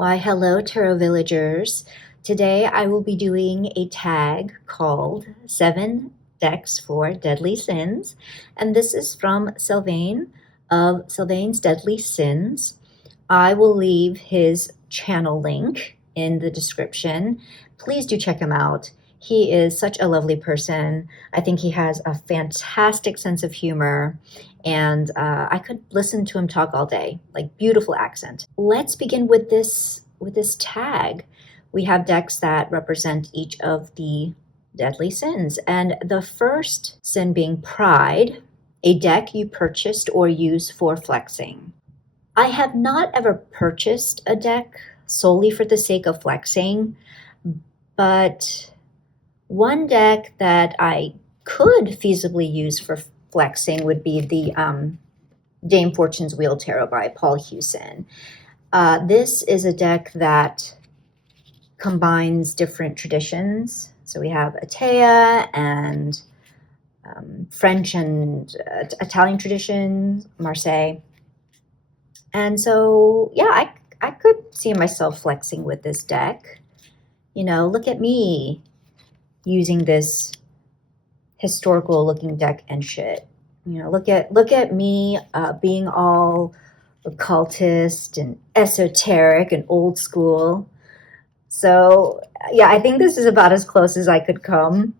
Why, hello, Tarot Villagers. Today I will be doing a tag called 7 Decks for Deadly Sins, and this is from Sylvain of Sylvain's Deadly Sins. I will leave his channel link in the description. Please do check him out. He is such a lovely person. I think he has a fantastic sense of humor, and I could listen to him talk all day. Like, beautiful accent. Let's begin with this tag. We have decks that represent each of the deadly sins, and the first sin being pride, a deck you purchased or use for flexing. I have not ever purchased a deck solely for the sake of flexing, but one deck that I could feasibly use for flexing would be the Dame Fortune's Wheel Tarot by Paul Hewson. This is a deck that combines different traditions. So we have Atea and French and Italian traditions, Marseille. And so, yeah, I could see myself flexing with this deck. You know, look at me using this historical looking deck and shit. You know, look at me being all occultist and esoteric and old school. So yeah, I think this is about as close as I could come.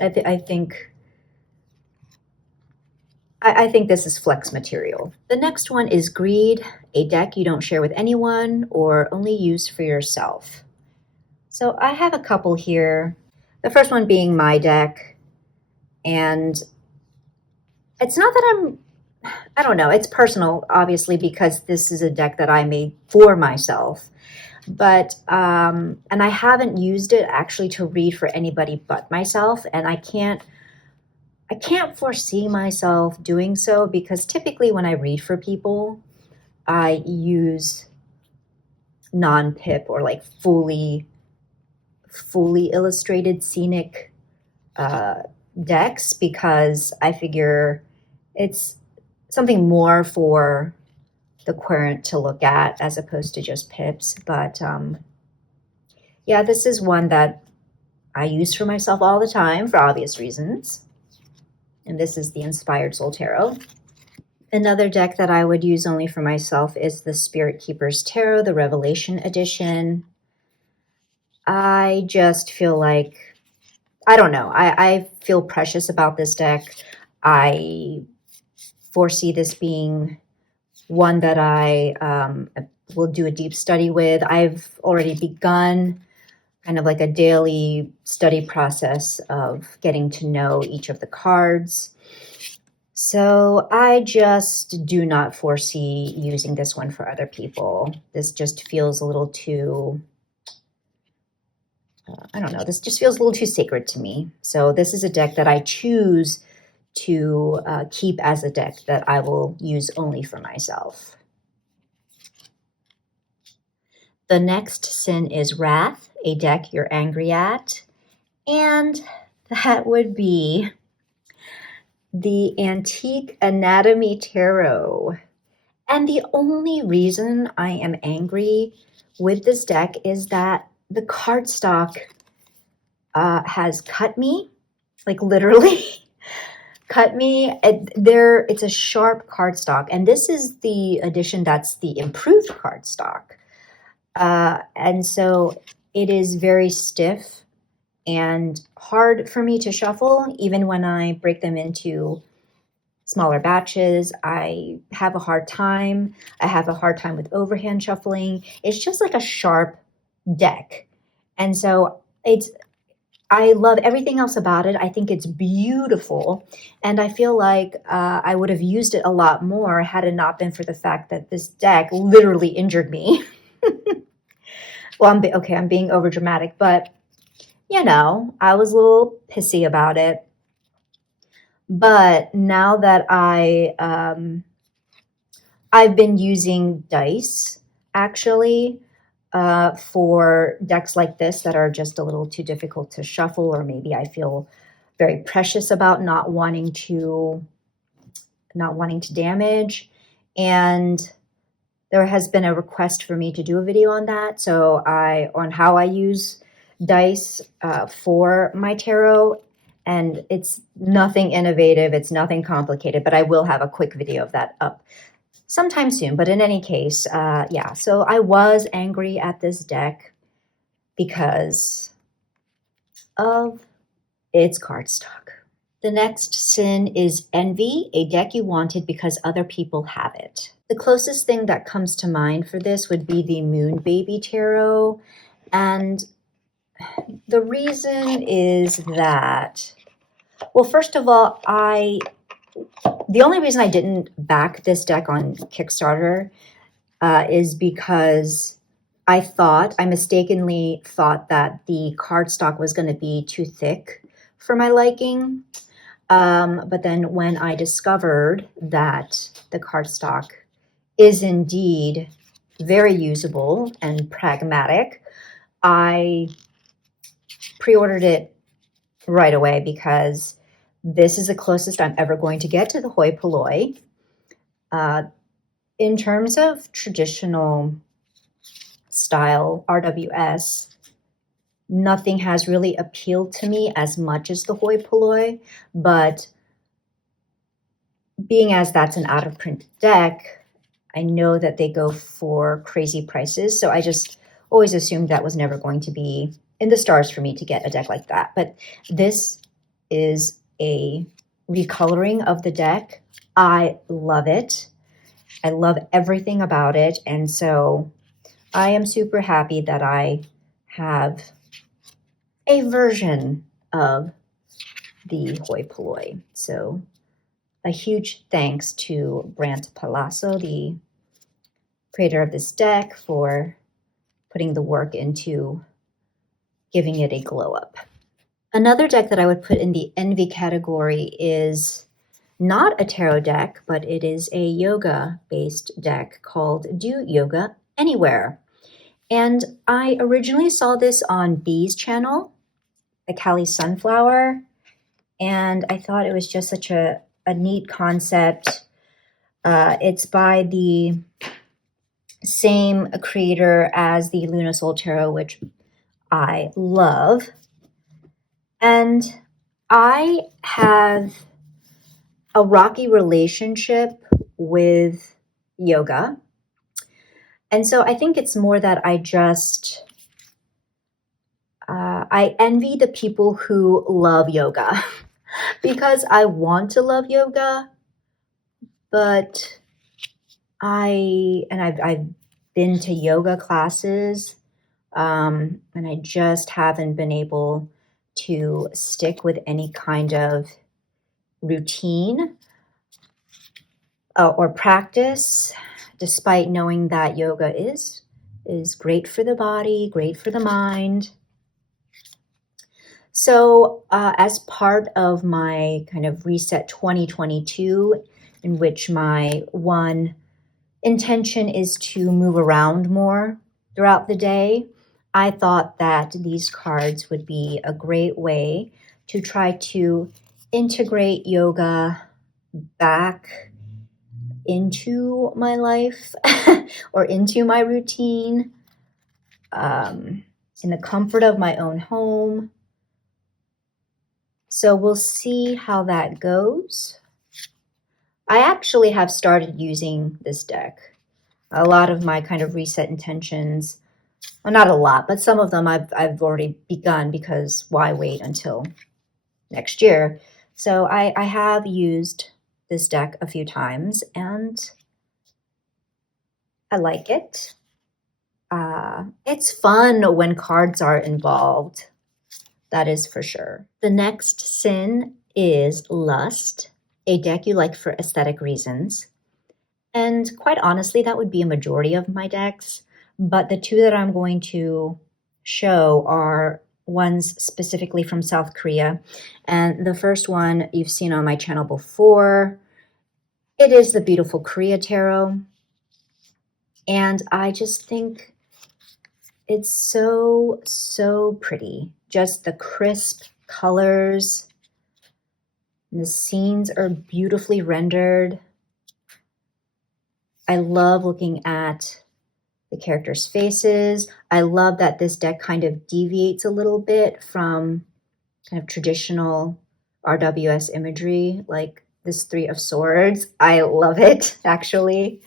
I think this is flex material. The next one is Greed, a deck you don't share with anyone or only use for yourself. So I have a couple here. The first one being my deck, and it's not that I don't know, it's personal, obviously, because this is a deck that I made for myself. But, and I haven't used it actually to read for anybody but myself, and I can't foresee myself doing so, because typically when I read for people, I use non-pip or like fully illustrated scenic decks, because I figure it's something more for the querent to look at as opposed to just pips. But yeah, this is one that I use for myself all the time for obvious reasons. And this is the Inspired Soul Tarot. Another deck that I would use only for myself is the Spirit Keeper's Tarot, the Revelation Edition. I just feel like, I don't know, I feel precious about this deck. I foresee this being one that I will do a deep study with. I've already begun kind of like a daily study process of getting to know each of the cards. So I just do not foresee using this one for other people. This just feels a little too, I don't know, this just feels a little too sacred to me. So this is a deck that I choose to keep as a deck that I will use only for myself. The next sin is Wrath, a deck you're angry at, and that would be the Antique Anatomy Tarot. And the only reason I am angry with this deck is that the cardstock has cut me, like literally cut me. It's a sharp cardstock, and this is the edition that's the improved cardstock. And so it is very stiff and hard for me to shuffle. Even when I break them into smaller batches, I have a hard time. I have a hard time with overhand shuffling. It's just like a sharp deck. And so I love everything else about it. I think it's beautiful. And I feel like I would have used it a lot more had it not been for the fact that this deck literally injured me. Well, I'm being overdramatic, but you know, I was a little pissy about it. But now that I've been using dice, actually, for decks like this that are just a little too difficult to shuffle, or maybe I feel very precious about not wanting to damage. And there has been a request for me to do a video on that. So on how I use dice for my tarot, and it's nothing innovative. It's nothing complicated, but I will have a quick video of that up sometime soon. But in any case, yeah, so I was angry at this deck because of its cardstock. The next sin is envy, a deck you wanted because other people have it. The closest thing that comes to mind for this would be the Moon Baby Tarot. And the reason is that, well, first of all, the only reason I didn't back this deck on Kickstarter is because I mistakenly thought that the cardstock was going to be too thick for my liking. But then when I discovered that the cardstock is indeed very usable and pragmatic, I pre-ordered it right away because this is the closest I'm ever going to get to the hoi polloi. In terms of traditional style RWS, nothing has really appealed to me as much as the hoi polloi, but being as that's an out-of-print deck, I know that they go for crazy prices, so I just always assumed that was never going to be in the stars for me to get a deck like that. But this is a recoloring of the deck. I love it. I love everything about it, and so I am super happy that I have a version of the hoi polloi. So a huge thanks to Brant Palazzo, the creator of this deck, for putting the work into giving it a glow up. Another deck that I would put in the envy category is not a tarot deck, but it is a yoga-based deck called Do Yoga Anywhere. And I originally saw this on Bee's channel, the Cali Sunflower, and I thought it was just such a neat concept. It's by the same creator as the Luna Soul Tarot, which I love. And I have a rocky relationship with yoga. And so I think it's more that I envy the people who love yoga because I want to love yoga, but I've been to yoga classes, and I just haven't been able to stick with any kind of routine or practice, despite knowing that yoga is great for the body, great for the mind. So as part of my kind of Reset 2022, in which my one intention is to move around more throughout the day, I thought that these cards would be a great way to try to integrate yoga back into my life or into my routine, in the comfort of my own home. So we'll see how that goes. I actually have started using this deck. A lot of my kind of reset intentions, well, not a lot, but some of them I've already begun, because why wait until next year? So I have used this deck a few times and I like it. It's fun when cards are involved. That is for sure. The next sin is Lust, a deck you like for aesthetic reasons. And quite honestly, that would be a majority of my decks. But the two that I'm going to show are ones specifically from South Korea. And the first one you've seen on my channel before. It is the beautiful Korea Tarot. And I just think it's so, so pretty. Just the crisp colors. The scenes are beautifully rendered. I love looking at the characters' faces. I love that this deck kind of deviates a little bit from kind of traditional RWS imagery, like this Three of Swords. I love it, actually.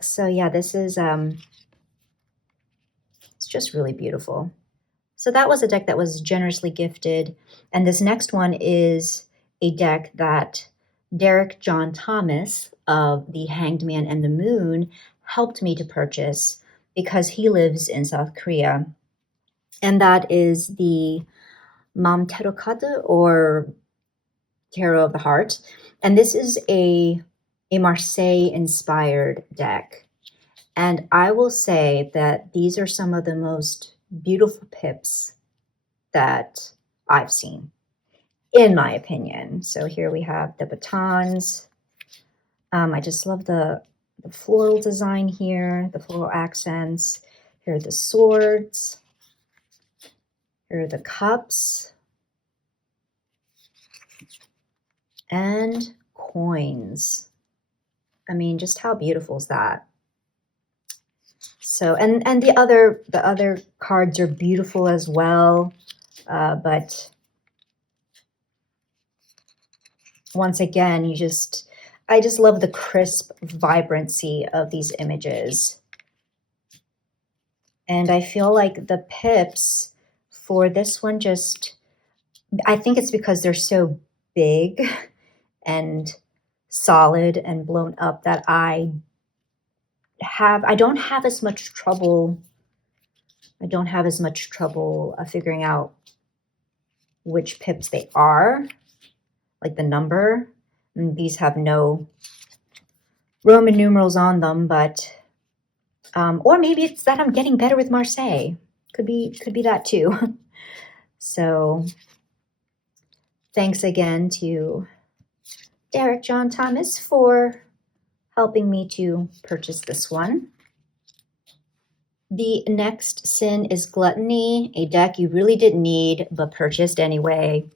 So yeah, this is it's just really beautiful. So that was a deck that was generously gifted, and this next one is a deck that Derek John Thomas of the Hanged Man and the Moon helped me to purchase because he lives in South Korea, and that is the Tarot card, or Tarot of the Heart. And this is a Marseille-inspired deck. And I will say that these are some of the most beautiful pips that I've seen, in my opinion. So here we have the batons. I just love the floral design here, the floral accents. Here are the swords. Here are the cups. And coins. I mean, just how beautiful is that? So, and the other cards are beautiful as well, but once again, I just love the crisp vibrancy of these images, and I feel like the pips for this one I think it's because they're so big and solid and blown up that I don't have as much trouble figuring out which pips they are, like the number. And these have no Roman numerals on them, but or maybe it's that I'm getting better with Marseille. Could be that too. So thanks again to Derek John Thomas for helping me to purchase this one. The next sin is Gluttony, a deck you really didn't need but purchased anyway,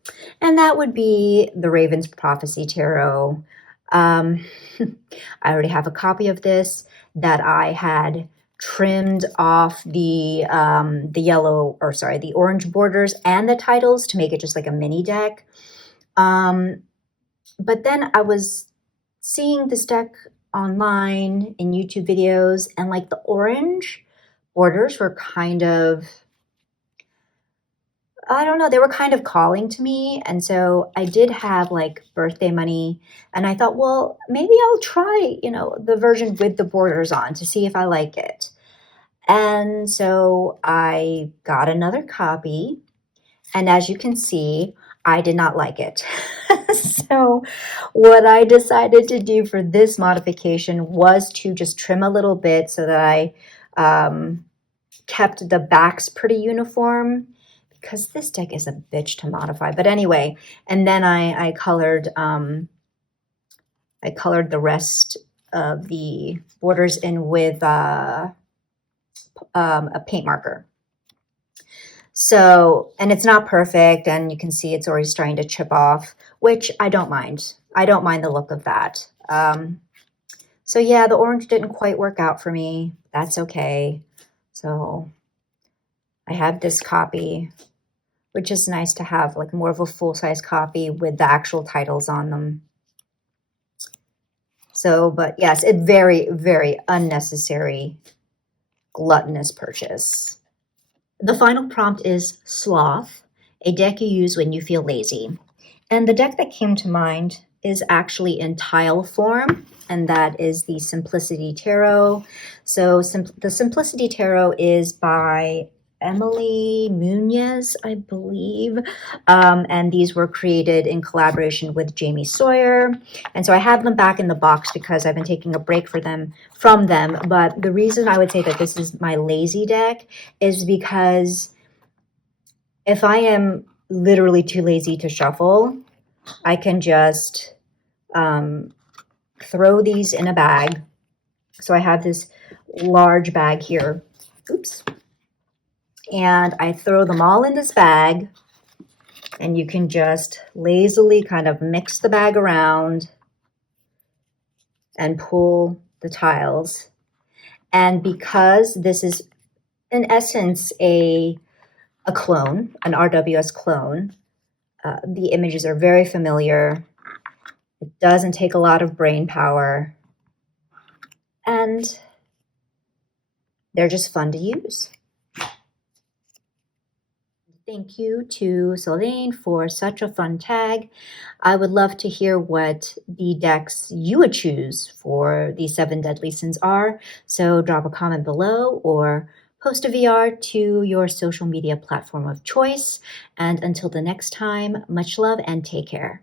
and that would be the Raven's Prophecy Tarot. I already have a copy of this that I had trimmed off the orange borders and the titles to make it just like a mini deck. But then I was seeing this deck online in YouTube videos, and like the orange borders were kind of, I don't know, they were kind of calling to me. And so I did have like birthday money, and I thought, well, maybe I'll try, the version with the borders on to see if I like it. And so I got another copy, and as you can see, I did not like it. So what I decided to do for this modification was to just trim a little bit so that I kept the backs pretty uniform, because this deck is a bitch to modify. But anyway, and then I colored the rest of the borders in with a paint marker. So, and it's not perfect, and you can see it's already starting to chip off, which I don't mind. I don't mind the look of that. So yeah, the orange didn't quite work out for me. That's okay. So I have this copy, which is nice to have like more of a full-size copy with the actual titles on them. So, but yes, a very, very unnecessary, gluttonous purchase. The final prompt is Sloth, a deck you use when you feel lazy. And the deck that came to mind is actually in tile form, and that is the Simplicity Tarot. So the Simplicity Tarot is by Emily Munoz, I believe, and these were created in collaboration with Jamie Sawyer. And so I have them back in the box because I've been taking a break from them. But the reason I would say that this is my lazy deck is because if I am literally too lazy to shuffle, I can just throw these in a bag. So I have this large bag here. Oops. And I throw them all in this bag, and you can just lazily kind of mix the bag around and pull the tiles. And because this is, in essence, a clone, an RWS clone, the images are very familiar. It doesn't take a lot of brain power. And they're just fun to use. Thank you to Sylvain for such a fun tag. I would love to hear what the decks you would choose for the 7 Deadly Sins are, so drop a comment below or post a VR to your social media platform of choice. And until the next time, much love and take care.